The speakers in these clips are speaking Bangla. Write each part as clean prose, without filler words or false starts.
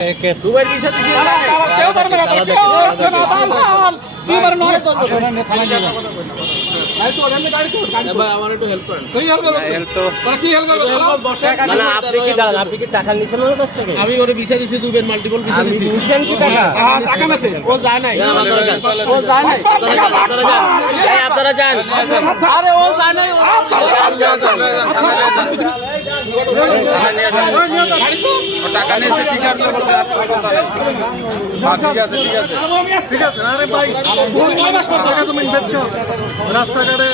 দুবার বিষয় দিছি কেউ ধরবে না কেউ ধরবে না দালাল দুবার নয় ভাই তো ওখানে গাড়ি তো ভাই আমার একটু হেল্প করেন তুই হেল্প করবে হেল্প তো তোরা কি হেল্প করবে মানে আপনি কি টাকা নিছেন ওর কাছ থেকে আমি ওরে বিষয় দিছি দুবার মাল্টিপল বিষয় দিছি নিছেন কি টাকা টাকা নেছে ও যায় নাই ও যায় নাই আপনারা যান আরে ও যায় নাই টাকা নিয়েছে ঠিক আছে বলতে আর কথা নেই ঠিক আছে ঠিক আছে ঠিক আছে আরে ভাই টাকা তুমি বেচছো রাস্তাঘাটে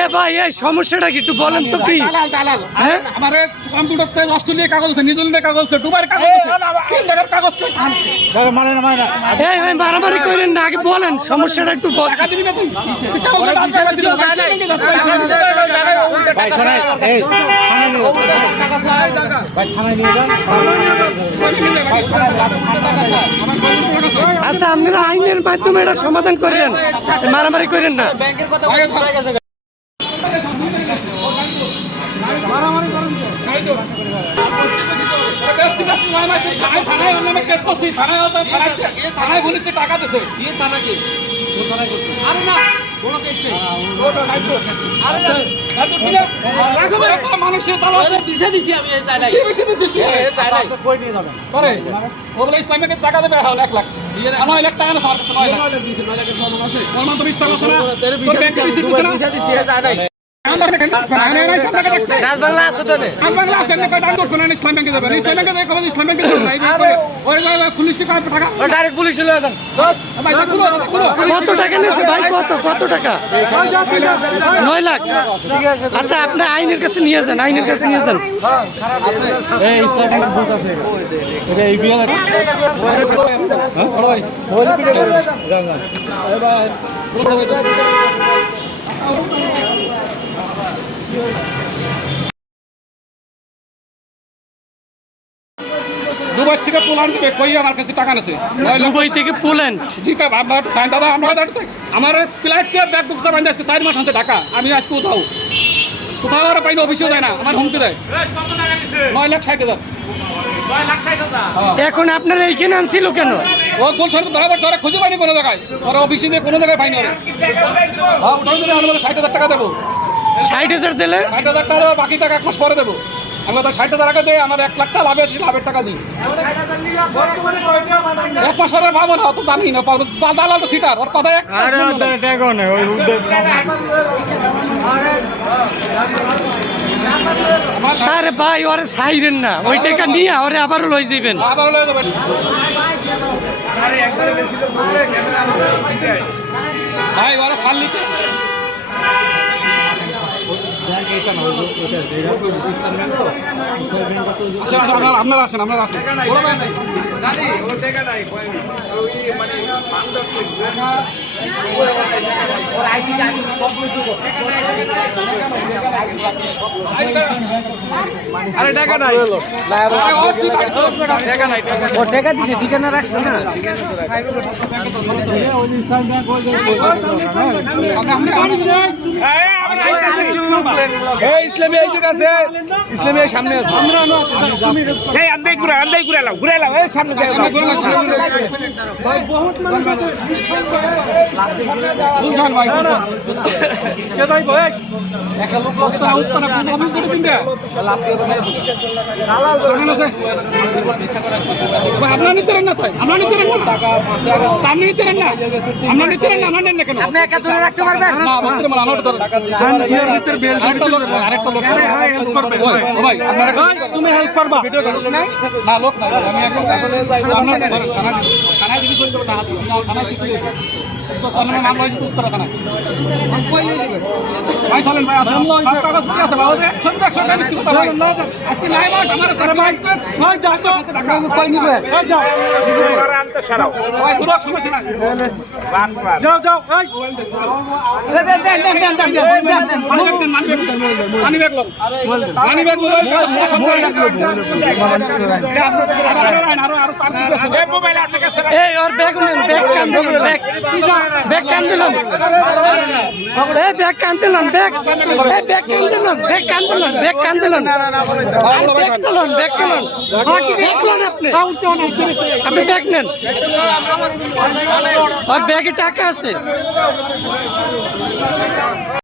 এ ভাই এই সমস্যাটা কি একটু বলেন তো কি দালাল হ্যাঁ আমারে কম্পিউটারতে অস্ট্রেলিয়া কাগজ আছে নিউজিল্যান্ডের কাগজ আছে দুবাইয়ের কাগজ আছে তিন জায়গার কাগজ কে এই ভাই মারামারি করেন না আগে বলেন সমস্যাটা একটু টাকা দিবি না তুই যায় নাই ভাই শোনাই এই টাকা চাই ভাই থানায় নিয়ে যান আচ্ছা আপনারা আইনের মাধ্যমে এটা সমাধান করেন মারামারি করেন না ব্যাংকের কথা ভুলে গেছে থানায় বলেছে টাকা দিছে ये थाना के वो थाना के अरे ना কোনো কেস নেই মানুষের আরে বিষয় দিছি আমি এই তাই নাই এই তাই নাই কই নিয়ে যাবেন করে ও বলে ইসলামিকে টাকা দেবে হল 1 লাখ 9 লাখ টাকা না আমার কাছে 9 লাখ ওর মান তো 20 টাকা আছে না তেরে বিষয় দিছি এই তাই নাই রাজবাংলা আছে তো রাজবাংলা আছে না টাকা তো কোন ইসলাম ব্যাংকে যাবে ইসলাম ব্যাংকে যাবে কোন ইসলাম ব্যাংকে যাবে ওই পুলিশ কি টাকা ডাইরেক্ট পুলিশ চলে যান ভাই কত টাকা নিয়েছে ভাই কত টাকা 9 লাখ আচ্ছা আপনি আইনের কাছে নিয়ে যান আইনের কাছে নিয়ে যান এই ইসলাম ব্যাংক বলতাছে এটা এই বিয়া ভাই ওই পিটে করে যান যান দুবাই থেকে পোল্যান্ড দেবে কই আমার কাছে টাকা নেছে দুবাই থেকে পোল্যান্ড জি কা দাদা আমার ফ্লাইট দিয়ে ব্যাগ বুক বান্ধে আজকে 4 মাস আছে ঢাকা আমি আজকে কোথাও আর পাইনি অফিসেও যায় না আমার হুমকি দেয় 9,60,000 এখন আপনারা এইখানে আনছিল কেন ও গুলশান ধরা খুঁজে পাইনি কোনো জায়গায় ওরা অফিসে দিয়ে কোনো জায়গায় পাইনি ওরা হ্যাঁ ওটা যদি আমি 60,000 টাকা দেবো 60,000 দিলে 60,000 টাকা বাকি টাকা 1 মাস পরে দেবো আমি তো 60,000 টাকা দিয়ে আমার 1 লাখ টাকা লাভে আছে লাভের টাকা দিই 1 মাস পরে পাবো না তো জানি না পাবো দালাল তো সিটার ওর কথা আরে ভাই ওরে সাইরেন না ওই টাকা নিয়ে ওরে আবারও লই যাবেন আবারও লই যাবেন ভাই ওরে সাল্লি আপনারা আসেন জানি ওর টাকা নাই মানে और आईटी का सब लोग दुगो আরে টাকা নাই টাকা নাই ও টাকা দিছে ঠিকানা রাখছ না এই ইসলামী এই দিকে আছে ইসলামী এই সামনে আছে আমরা আনো আছে এই আন্দাই ঘুরে লাও এই সামনে ভাই বহুত মানুষ আছে বুঝান ভাই কে ভাই ভাই একটা লোক লাগছে উত্তর না প্রবলেম করে দিন দে আপনারা নিতে না তাই আমরা নিতে না আপনি নিতে না আমরা নিতে না আমরা নেন না কেন আপনি একা ধরে রাখতে পারবেন না বলতে মানে আমার ধরে খান ইয়ার ভিতর বেল আরেকটা লোক হেল্প করবে ও ভাই আপনারা তুমি হেল্প করবা ভিডিও করো না লোক না আমি এখন আপনারা থানায় যদি কই করব না থানায় কিছু চলেন নাম হইছে উত্তর থানা কইলে যাবে ভাই চলেন ভাই আসেন সব কাগজ পড়ে আছে বাবা 100 টাকা বিক্রি করতে ভাই আজকে নাই মাস আমার সাথে ভাই ভাই যাও তো টাকা কই নিবে ভাই যাও আনতে সারাও ভাই পুরো সমস্যা নাই যাও যাও এই মানি ব্যাগ লও মানি ব্যাগ লও আরো আরো মোবাইল আপনার কাছে এই ওর ব্যাগ নেন, ব্যাগ কান দিলাম, ব্যাগ কান দিলাম, এই ব্যাগ কান দিলাম, ব্যাগ এই ব্যাগ কান দিলাম, ব্যাগ কান দিলাম, ব্যাগ কান দিলাম, আর ব্যাগ দিলাম, ব্যাগ দিলাম, দেখলেন আপনি ব্যাগ নেন, আর ব্যাগে টাকা আছে।